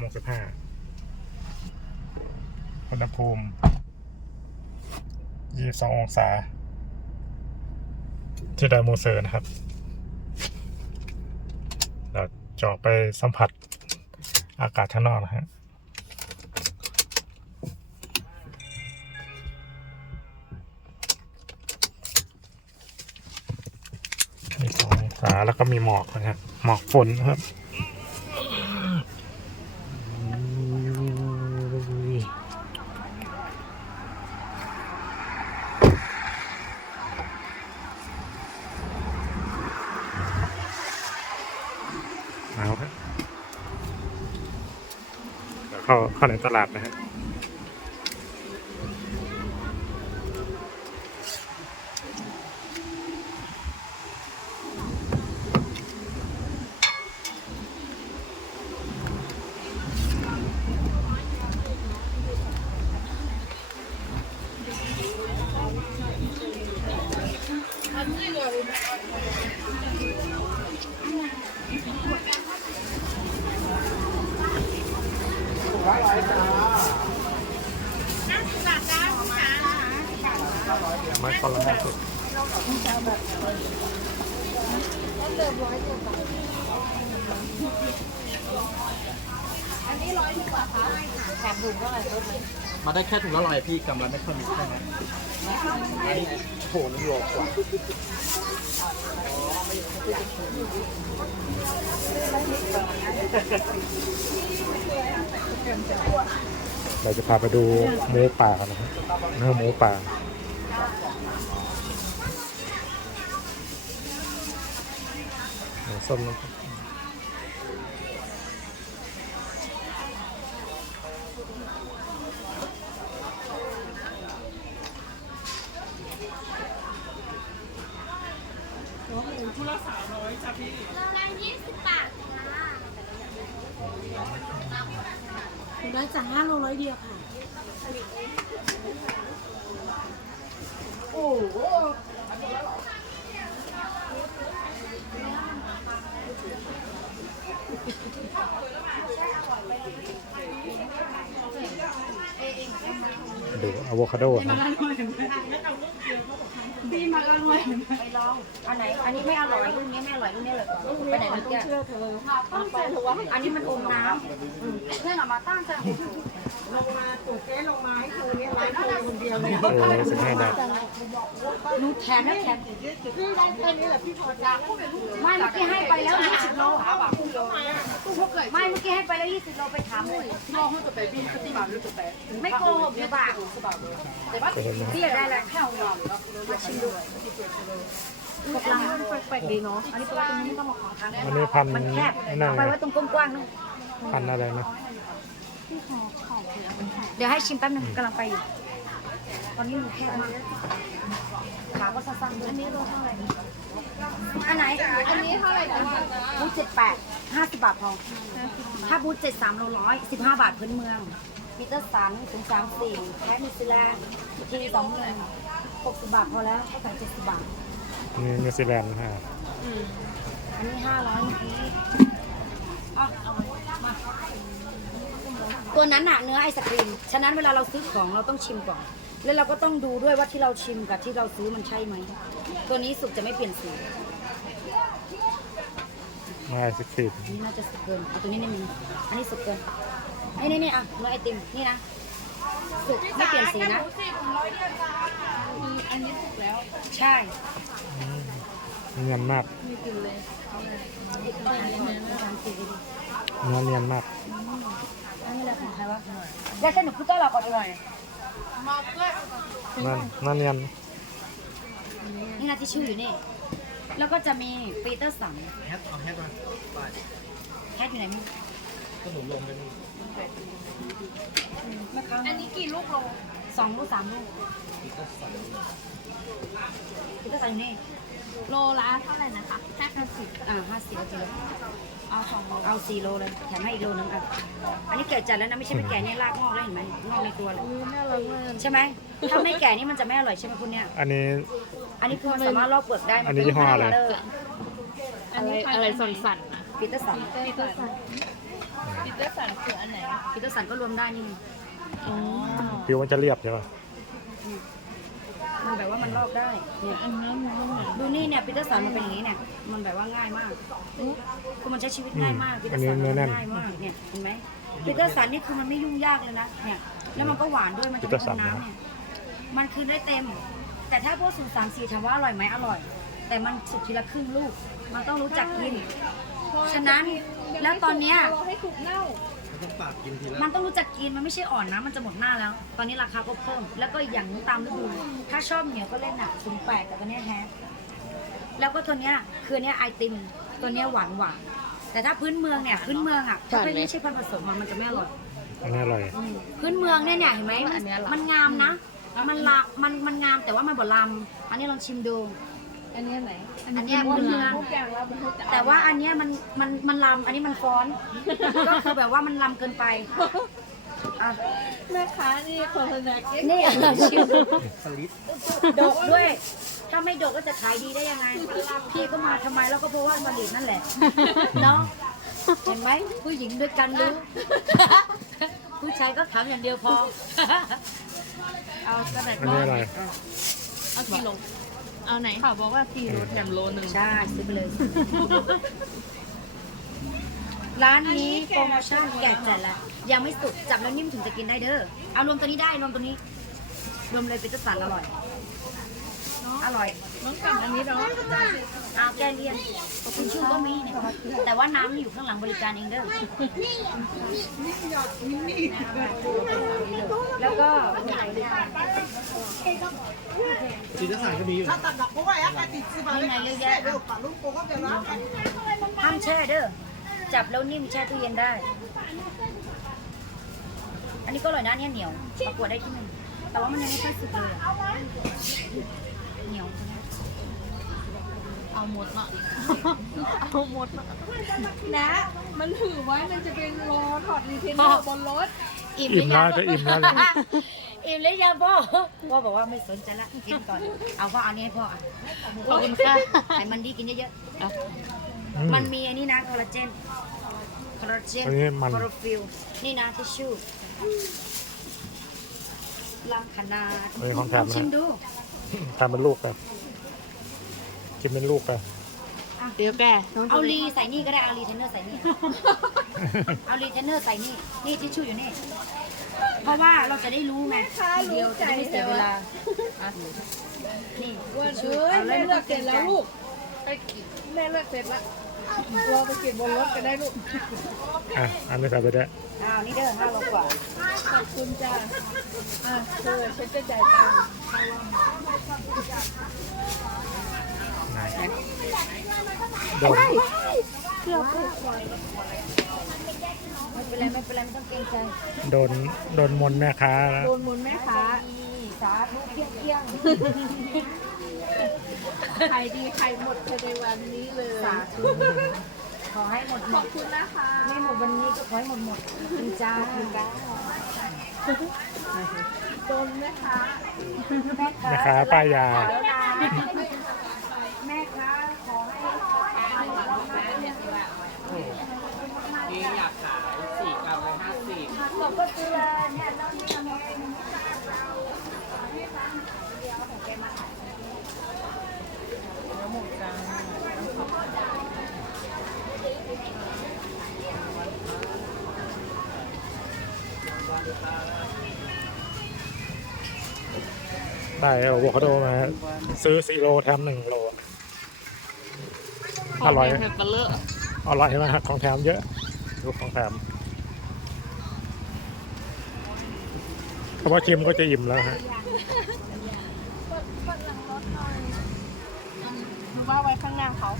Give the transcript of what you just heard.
โมงสิบห้าอุณหภูมิยี่สิบสององศา ที่ไดโมเซอร์นะครับ เราจะออกไปสัมผัสอากาศข้างนอกนะฮะมีสององศาแล้วก็มีหมอกนะครับ หมอกฝนนะครับเอาครับ เข้าเข้าในตลาดนะฮะ ไม้คนละห้าสิบ มาได้แค่ถุงละร้อยพี่กำไรไม่ค่อยมีแค่นั้นอันนี้โถนึงโลกว่าเราจะพาไปดูหมูป่านะฮะเนื้อหมูป่า หมูส้มนะครับโลละยี่สิบบาทค่ะได้จากห้าโลร้อยเดียวค่ะ โวคาโดนะดีมากอร่อยไปลองอันไหน อันนี้ไม่อร่อยรุ่นนี้ไม่อร่อยรุ่นนี้เลยไปไหนต้เมื่อองกี้เชื่อเธอต้องเชื่อว่าอันนี้มันอมน้ำเพื่องอะมาตั้งใจ ลงมาถูกเจ๊ลงมาให้เธอเนี่ยร้านเธอคนเดียวเลยเออสิบห้าบาทหนูแถมนะแถมพี่ได้แค่นี้แหละพี่พอใจไม่เมื่อกี้ให้ไปแล้ว20โลไม่เมื่อกี้ให้ไปแล้ว20โลไปถามเลยไม่โกหกหรือเปล่าจะเห็นไหมพี่อยากได้อะไรแค่เอาหน่อยมาชิมดูกบลังมันแปลกๆดีเนาะ อันนี้แปลว่าตรงนี้ต้องมาขอทางอันนี้พันมันแคบนั่นเอาไปไงไว้ตรงกว้างๆนู่นพันอะไรนะ เดี๋ยวให้ชิมแป๊บนึงกำลังไปอยู่ตอนนี้หนูแคบมากขาก็สั้นๆอันนี้โลเท่าไหร่อันไหน อันนี้เท่าไหร่บูธเจ็ดแปดห้าสิบบาทพอ ถ้าบูธเจ็ดสามโลร้อยสิบห้าบาทพื้นเมืองปีเตอร์สันถึงสามสี่แพ้นิวซีแลนด์ทีสองหนึ่งหกสิบบาทพอแล้วให้กันเจ็ดสิบบาทนี่นิวซีแลนด์นะฮะอันนี้ห้าร้อยเมื่อกี้อะเอามา ตัวนั้นน่ะเนื้อไอศครีม ฉะนั้นเวลาเราซื้อของเราต้องชิมก่อน แล้วเราก็ต้องดูด้วยว่าที่เราชิมกับที่เราซื้อมันใช่ไหม ตัวนี้สุกจะไม่เปลี่ยนสีมาไอศครีมอันนี้น่าจะสุกเกินเอาตัวนี้นี่มี อันนี้สุกเกินนี่นี่นี่อะเนื้อไอติม นี่นะ สุกไม่เปลี่ยนสีนะ อันนี้ถูกแล้วใช่ เนียนมากมีกลิ่นเลยเนื้อเนียนมาก อันนี้แหละของใครวะยาเส้นหนูพุตเตอร์เราก่อนอร่อยนั่นนั่นเนียนนี่นะที่ชื่ออยู่นี่ แล้วก็จะมีปีเตอร์สันแฮทเอาแฮทมาไปแคทอยู่ไหนมั้งก็หนูลงไปนี่แม่ค้าอันนี้กี่ลูกโลสองลูกสามลูกปีเตอร์สันปีเตอร์สันอยู่นี่โลละเท่าไหร่นะคะห้าสิบ อ่าห้าสิบเอากิโลเอาสองโลเอาสี่โลเลยแถมให้อีกโลนึงอะอันนี้แก่จัดแล้วนะไม่ใช่ไม่แก่นี่รากงอกแล้วเห็นไหมงอกในตัวเลยอุ้ยน่ารักมากใช่ไหมถ้าไม่แก่นี่มันจะไม่อร่อยใช่ไหมคุณเนี่ยอันนี้ อันนี้คือมันสามารถลอกเปลือกได้อันนี้ยี่ห้ออะไรอันนี้อะไรอะไรสั่นๆนะปีเตอร์สันปีเตอร์สันอปีเตอร์สันคืออันไหนปีเตอร์สันก็รวมได้นี่อ๋อผิวมันจะเรียบใช่ป่ะ มันแบบว่ามันลอกได้เนี่ยอันนั้นมันต้องไหนดูนี่เนี่ยปีเตอร์สันมันเป็นอย่างนี้เนี่ยมันแบบว่าง่ายมากคือมันใช้ชีวิตง่ายมากปีเตออันร์นี้สันเนื้อมันแน่นง่ายมากเนี่ยเห็นไหมปีเตอร์สันนี่คือมันไม่ยุ่งยากเลยนะเนี่ยแล้วมันก็หวานด้วยมันจะไม่ปีเตอร์สัอมนน้ำเนี่ยมันคือได้เต็ม แต่ถ้าพวกสูตรสามสี่ถามว่าอร่อยไหมอร่อย แต่มันสุกทีละครึ่งลูก มันต้องรู้จักกินฉะนั้นแล้วตอนเนี้ยรอให้ถูกเน่า ต้องปากกินทีละมันต้องรู้จักกินมันไม่ใช่อ่อนนะ มันจะหมดหน้าแล้ว ตอนนี้ราคาก็เพิ่ม แล้วก็อีกอย่างหนึงตามฤดู ถ้าชอบเหนียวก็เล่นหนักศูนย์แปดแต่ตัวเนี้ยแฮะแล้วก็ตัวเนี้ยคืออันเนี้ยไอติมตัวเนี้ยหวานหวานแต่ถ้าพื้นเมืองเนี่ยพื้นเมืองอะถ้าไม่ใช่พันธุ์ผสมอะมันจะไม่อร่อย อันนี้อร่อยอืมพื้นเมืองเนี่ยเนี่ยเห็นไหมมันมันงามนะ มันละมันมันงามแต่ว่ามันบ่ลำอันนี้ลองชิมดู อันนี้ไหน อันเนี้ยพื้นเมืองทุกอย่างแล้วมันจะแต่ว่าอันเนี้ยมันมันมันลำอันนี้มันฟ้อน ก็คือแบบว่ามันลำเกินไปอะแม่ค้านี่คนละนักเก็ตนี่ชิมสลิดดกด้วย ถ้าไม่ดกก็จะขายดีได้ยังไงพี่ก็มาทำไมแล้วก็เพราะว่ามาลีดนั่นแหละเนาะเห็นไหมผู้หญิงด้วยกันรู้ผู้ชายก็ทำอย่างเดียวพอ เอากระดาษอันนี้อะไร เอากี่โล เอาไหนเขาบอกว่ากี่โลแถมโลหนึ่งใช่ซื้อไปเลย ร้านนี้โปรโมชั่นแก่จัดละยังไม่สุกจับแล้วนิ่มถึงจะกินได้เด้อเอารวมตัวนี้ได้รวมตัวนี้ รวมเลยเป็นจะสันอร่อย อร่อยน้องกันอันนี้เนาะ เอาแก้เลี่ยนคุณชูก็มีเนี่ยแต่ว่าน้ำอยู่ข้างหลังบริการเองเด้อแล้วก็สีจะสั่งก็มีอยู่ถ้าตัดดอกก็ว่าอะติดสิบาทเลยเดี๋ยวปลาลูกโป่งก็จะรับห้ามแช่เด้อจับแล้วนิ่มแช่ตู้เย็นได้ อันนี้ก็อร่อยนะเนี่ยเหนียวประกวดได้ที่หนึ่งแต่ว่ามันยังไม่ค่อยสุกเลยอะเหนียว เอาหมดเนาะเอาหมดเนาะนะมันถือไว้มันจะเป็นรอถอดรีเทนเนอร์บนรถอิ่มอิ่มแล้วจะอิ่มแล้วเลยอิ่มแล้วยังพ่อพ่อบอกว่าไม่สนใจละกินก่อน เอาพ่อเอานี้ให้พ่ออะขอบคุณค่ะไขมันดีกินเยอะอืๆมันมีอันนี้นะคอลลาเจนคอลลาเจนอันนี้มันคลอโรฟิลนี่นะทิชชู่ลำขนาดอันนี้ของแถมนะชิมดูทำเป็นลูกไป กินเป็นลูกไปเดี๋ยวแกเอารีใส่นี่ก็ได้เอารีเทนเนอร์ใส่นี่ เอารีเทนเนอร์ใส่นี่ นี่ทิชชู่อยู่นี่ เพราะว่าเราจะได้รู้ไงทีเดียวจะได้ไม่เสียเวลาอะนี่ว่าทิชชู่เอ้ยเอาเลแม่ยเลือกเสร็จแล้วลูกไปกินแม่เลือกเสร็จแล้วรอไปเก็บบนรถก็ได้ลูก อะอันนี้ใส่ไปได้วยอ้าวนี่เด้อห้าโลกว่าขอบคุณจ้าอะเธอฉันจะจ่ายตังค์ โดนไม่เป็นไรไม่เป็นไรไม่ต้องเกรงใจ โดนโดนมนต์แม่ค้าแล้วโดนมนต์แม่ค้านี่สาธุเพียงเพียงขายดีขายหมดภายในวันนี้เลยสาธุขอให้หมดหขมอบดคุณนะคะ ไม่หมดวันนี้ก็ขอให้หมดหมดจริงจ้าคุณจ้าโดนแม่ค้าแม่ค้าแม่ค้าป้ายยา แล้วนะแม่ค้าขอให้ นี่อยากขายสี่กรัมละห้าสิบ บอกก็ซื้อเลยเนี่ยแล้วนี่ทำ ไงได้อะโวคาโดมา ซื้อสี่โลแถมหนึ่งโล อร่อยแผ่นเปลือกอร่อยมากของแถมเยอะ ดูของแถม เพราะว่าชิมก็จะอิ่มแล้วฮะหรือว่าไว้ข้างหน้าเขา